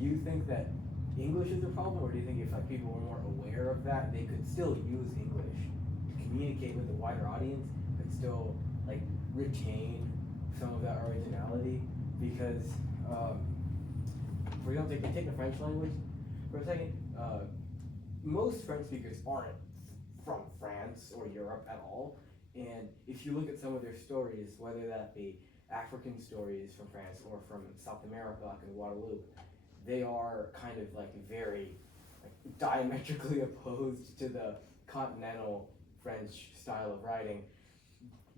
do you think that English is the problem, or do you think if like people were more aware of that, they could still use English to communicate with a wider audience, but still like retain some of that originality? Because, for example, take the French language for a second. Most French speakers aren't from France or Europe at all, and if you look at some of their stories, whether that be African stories from France or from South America, like in Waterloo, they are kind of like very like diametrically opposed to the continental French style of writing,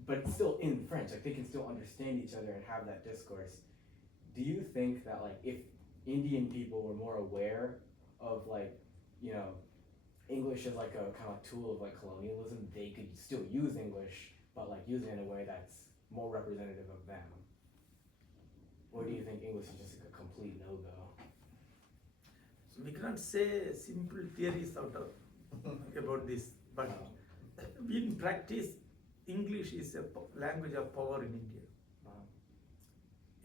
but it's still in French. Like they can still understand each other and have that discourse. Do you think that like if Indian people were more aware of like, you know, English as like a kind of tool of like colonialism, they could still use English, but like use it in a way that's more representative of them? Or do you think English is just like a complete no-go? So we cannot say simple theories out of about this, but in practice, English is a language of power in India.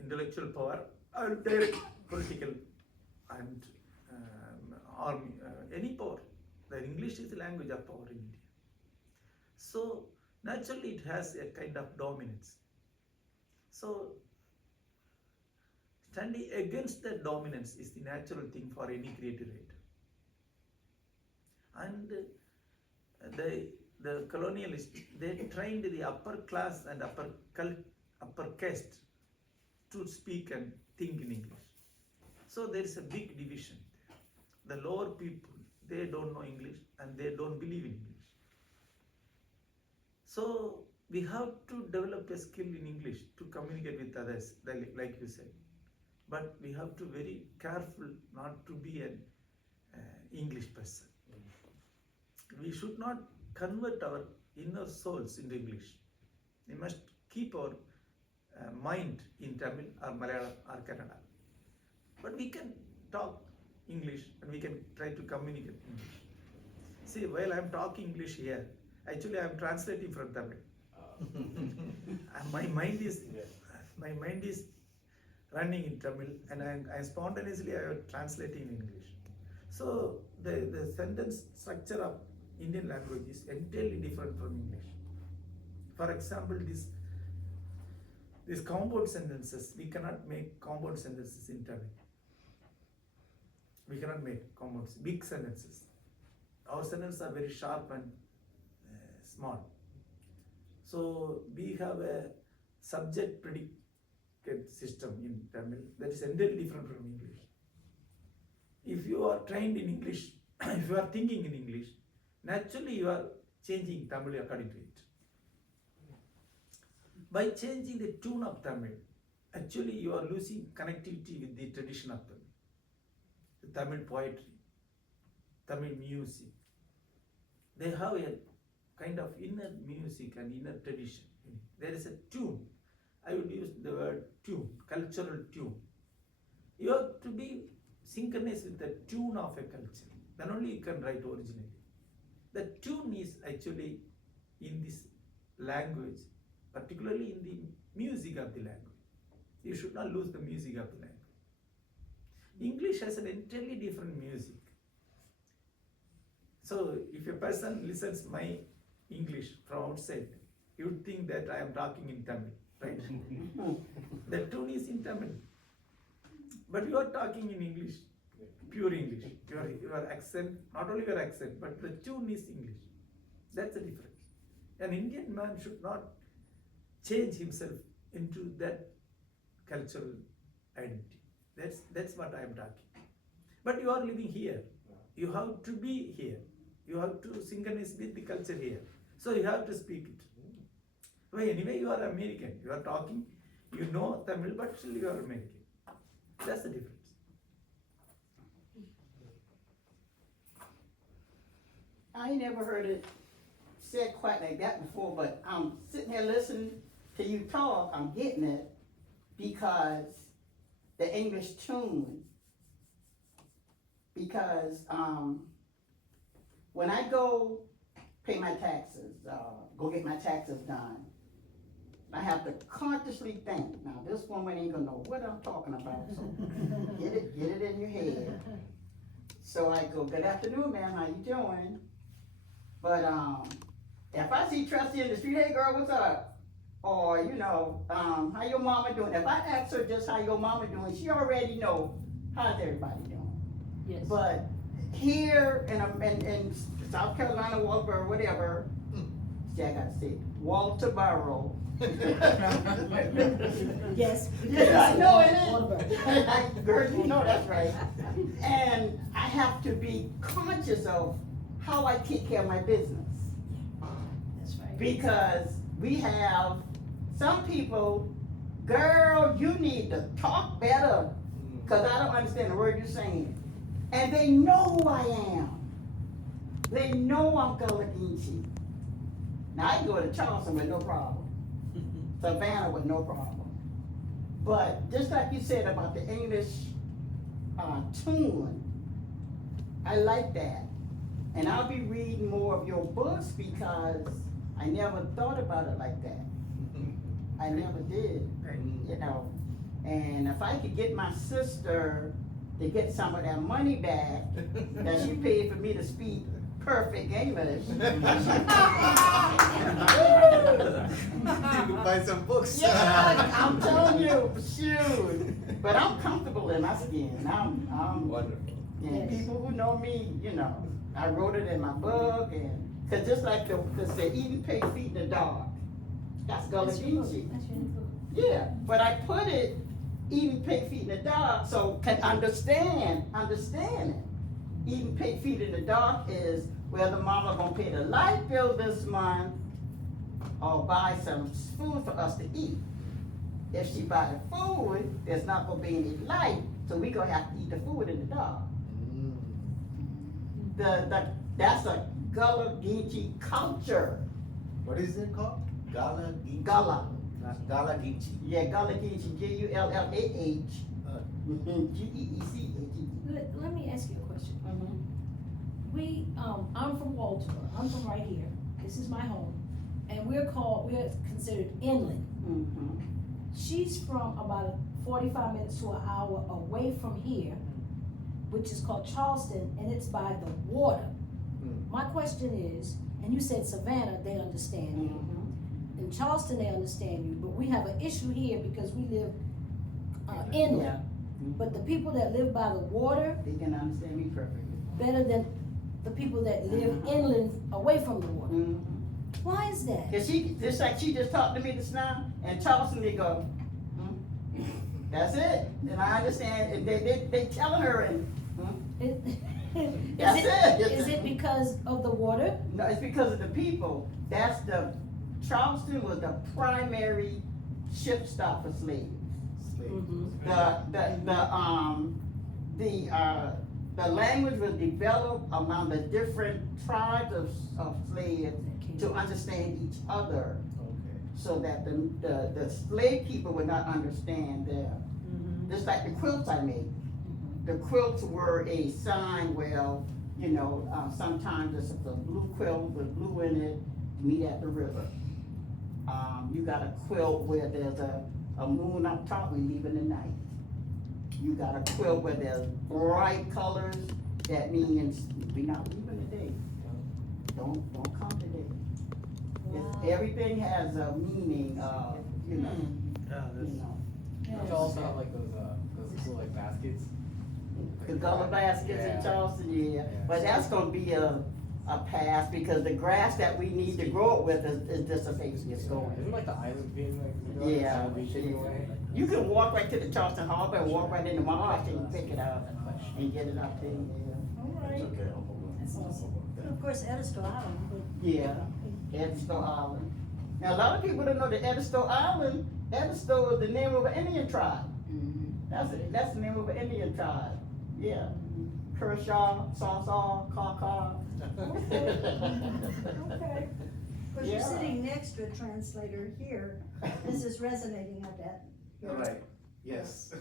Intellectual power, or direct political and army, any power. The English is a language of power in India. So naturally it has a kind of dominance. So standing against that dominance is the natural thing for any creative writer. And the colonialists, they trained the upper class and upper caste to speak and think in English. So there is a big division. The lower people, they don't know English and they don't believe in English. So we have to develop a skill in English to communicate with others, like you said. But we have to be very careful not to be an English person. We should not convert our inner souls into English. We must keep our mind in Tamil or Malayalam or Kannada. But we can talk English and we can try to communicate English. See, while I am talking English here, actually I am translating from Tamil. My mind is running in Tamil, and I spontaneously I am translating in English. So the sentence structure of Indian language is entirely different from English. For example, these compound sentences, we cannot make compound sentences in Tamil. We cannot make compounds, big sentences. Our sentences are very sharp and small. So we have a subject predicate system in Tamil that is entirely different from English. If you are trained in English, if you are thinking in English, naturally you are changing Tamil according to it. By changing the tune of Tamil, actually you are losing connectivity with the tradition of Tamil. The Tamil poetry, Tamil music. They have a kind of inner music and inner tradition. There is a tune. I would use the word tune, cultural tune. You have to be synchronized with the tune of a culture. Then only you can write originally. The tune is actually in this language, particularly in the music of the language. You should not lose the music of the language. English has an entirely different music. So if a person listens my English from outside, you would think that I am talking in Tamil, right? The tune is in Tamil. But you are talking in English, pure English. Your accent, not only your accent, but the tune is English. That's the difference. An Indian man should not change himself into that cultural identity. That's what I am talking. But you are living here. You have to be here. You have to synchronize with the culture here. So you have to speak it. Well, anyway, you are American. You are talking, you know Tamil, but still you are American. That's the difference. I ain't never heard it said quite like that before, but I'm sitting here listening to you talk, I'm getting it, because the English tune, because when I go pay my taxes, go get my taxes done, I have to consciously think, now this woman ain't gonna know what I'm talking about, so get it in your head. So I go, good afternoon, ma'am, how you doing? But, if I see Trusty in the street, hey girl, what's up? Or, how your mama doing? If I ask her just how your mama doing, she already know how's everybody doing. Yes. But here in South Carolina, Walterboro, whatever, see, I gotta say, Walterboro. Yes. Yeah, I know it is. Walterboro. Girl, you know that's right. And I have to be conscious of how I take care of my business. That's right. Because we have some people, girl, you need to talk better, cause I don't understand the word you're saying. And they know who I am. They know I'm Gullah Geechee. Now I can go to Charleston with no problem. Savannah with no problem. But just like you said about the English tune, I like that. And I'll be reading more of your books because I never thought about it like that. I never did, And if I could get my sister to get some of that money back that she paid for me to speak perfect English. You can buy some books. Yeah, I'm telling you, shoot. But I'm comfortable in my skin. I'm Wonderful. and Yes. people who know me, I wrote it in my book, and cause just like the say eating pig feet in the dark, that's Gullah That's your book. Geechee. That's your book. Yeah, but I put it eating pig feet in the dark so can understand it. Eating pig feet in the dark is whether mama gonna pay the light bill this month or buy some food for us to eat. If she buy the food, there's not gonna be any light, so we gonna have to eat the food in the dark. That's a Gullah Geechee culture. What is it called? Gullah Geechee? Gullah. Gullah Geechee. Yeah, Gullah Geechee, Gullah Geechee. Let me ask you a question. Mhm. I'm from Walterboro. I'm from right here. This is my home. And we're considered inland. Mhm. She's from about 45 minutes to an hour away from here, which is called Charleston, and it's by the water. My question is, and you said Savannah, they understand you. Mhm. In Charleston, they understand you, but we have an issue here because we live inland. Yeah. But the people that live by the water, They can understand me perfectly. better than the people that live inland away from the water. Mhm. Why is that? Cause she just talked to me just now, and Charleston, they go, that's it. And I understand, and they telling her, and, That's it. Is it because of the water? no, it's because of the people. Charleston was the primary ship stop for slaves. The language was developed among the different tribes of slaves to understand each other, Okay. so that the slave people would not understand them. Just like the quilts I made. The quilts were a sign, sometimes it's a blue quilt with blue in it, meet at the river. You got a quilt where there's a moon up top, we leave in the night. You got a quilt where there's bright colors, that means we not leaving today. Don't come today. Everything has a meaning of, It's also have like those little like baskets. The Gullah baskets in Charleston, yeah. But that's gonna be a pass because the grass that we need to grow it with is dissipating, it's going. Isn't like the island being like Yeah. taken away? You can walk right to the Charleston Harbor and walk right into my market and pick it up and get it out there, It's okay, I'll hold on. That's awesome. Of course, Edisto Island, yeah. Edisto Island. Now, a lot of people don't know that Edisto Island, Edisto is the name of an Indian tribe. That's the name of an Indian tribe, yeah. Kershaw, Saw, Kaw. Okay. Of course, you're Yeah. sitting next to a translator here. This is resonating, I bet. All right, yes.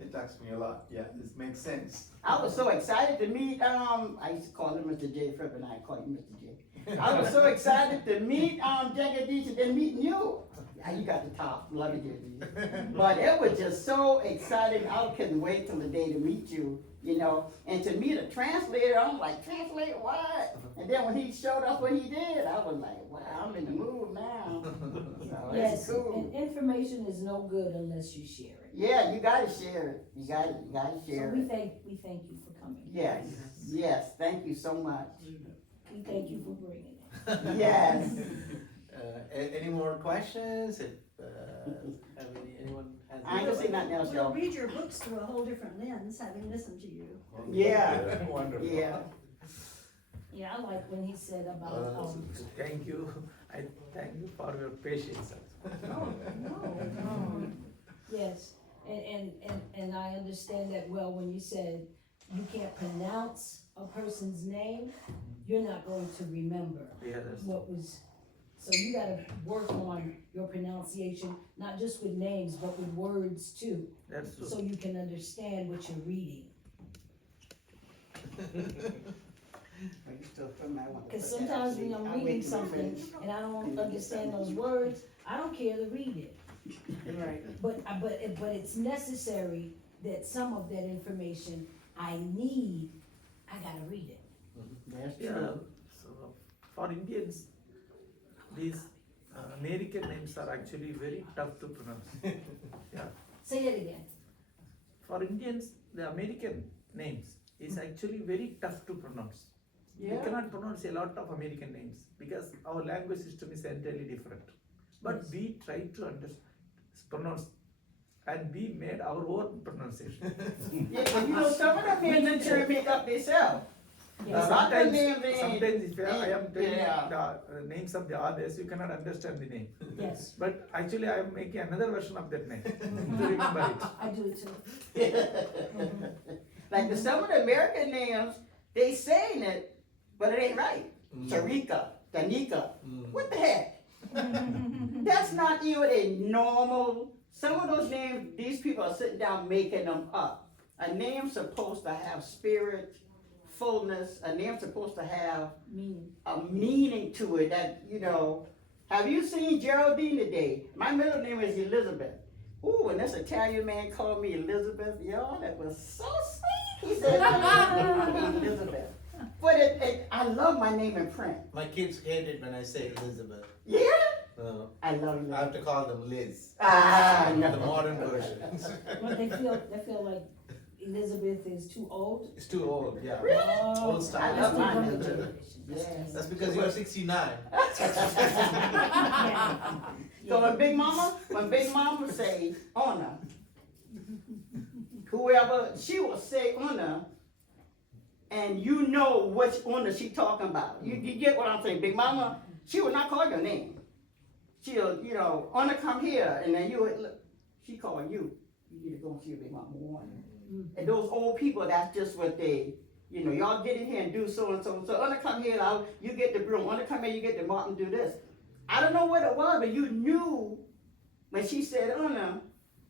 It touched me a lot, yeah, this makes sense. I was so excited to meet, I used to call him Mr. J. Fripp, and I call him Mr. J. I was so excited to meet, Jagadish and then meeting you. Yeah, you got the top, love you, Jagadish. But it was just so exciting, I couldn't wait till the day to meet you, you know, and to meet a translator, I'm like, translate what? And then when he showed us what he did, I was like, wow, I'm in the mood now. So Yes, it's cool. and information is no good unless you share it. Yeah, you gotta share it, you gotta So share we it. thank you for coming. Yes, yes, thank you so much. We thank you for bringing it. Yes. Any more questions? If, anyone has? I ain't gonna say nothing else, We'll y'all. read your books through a whole different lens, having listened to you. Yeah, Wonderful. yeah. Yeah, I like when he said about, Thank you, I thank you for your patience. yes, and I understand that well when you said you can't pronounce a person's name, you're not going to remember Yeah, that's, what was, so you gotta work on your pronunciation, not just with names, but with words too, that's true. so you can understand what you're reading. Cause sometimes when I'm reading something and I don't understand those words, I don't care to read it. Right. But it's necessary that some of that information I need, I gotta read it. That's Yeah, true. so for Indians, these American names are actually very tough to pronounce. Yeah, Say that again. for Indians, the American names is actually very tough to pronounce. You Yeah. cannot pronounce a lot of American names because our language system is entirely different. But Yes. we try to pronounce, and we made our own pronunciation. Yeah, but you know, some of them men in church make up themselves. Yes. A lot of Sometimes, names ain't- sometimes if I am telling Yeah. the names of the others, you cannot understand the name. Yes, But actually I am making another version of that name to remember it. I do it too. Like the, some of the American names, they saying it, but it ain't right. Sharika, Danica, what the heck? That's not even a normal, some of those names, these people are sitting down making them up. A name's supposed to have spirit, fullness, a name's supposed to have Meaning. a meaning to it that, you know. Have you seen Geraldine today? My middle name is Elizabeth. Ooh, and this Italian man called me Elizabeth, y'all, that was so sweet. He said, Elizabeth. But I love my name in print. My kids hate it when I say Elizabeth. Yeah? Uh, I love I Elizabeth. have to call them Liz. Ah, The no. modern version. But they feel like Elizabeth is too old. It's too old, yeah. Really? Oh, Old style. I that's love the mine, younger Elizabeth. generation. Yes. That's because you're 69. So when Big Mama say honor, whoever, she will say honor, and you know which honor she talking about. You get what I'm saying? Big Mama, she will not call your name. She'll, you know, honor come here, and then you, look, she call you. You need to go and see your Big Mama one. And those old people, that's just what they, you know, y'all get in here and do so and so. So honor come here, you get the broom. Honor come here, you get the mop and do this. I don't know what it was, but you knew when she said honor,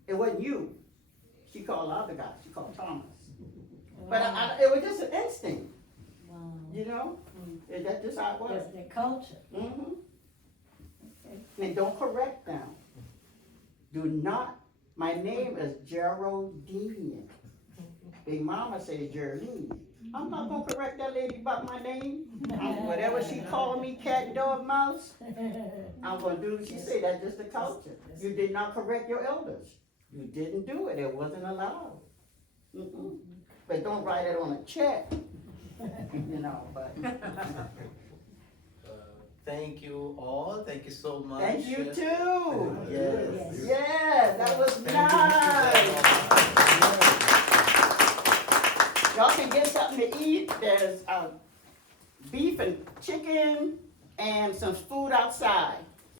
it wasn't you. She called the other guy. She called Thomas. But it was just an instinct, Wow. you know? That's just how it was. That's their culture. Mm-hmm. Okay. And don't correct them. Do not. My name is Geraldine. Big Mama said Geraldine. I'm not gonna correct that lady about my name. Whatever she called me, cat, dog, mouse, I'm gonna do. She said that's just the culture. You did not correct your elders. You didn't do it. It wasn't allowed. Mm-mm. But don't write it on a check. You know. But Thank you all. Thank you so much. thank you too. Yes. Yeah, that was Thank nice. Y'all can get something to eat. There's beef and chicken and some food outside.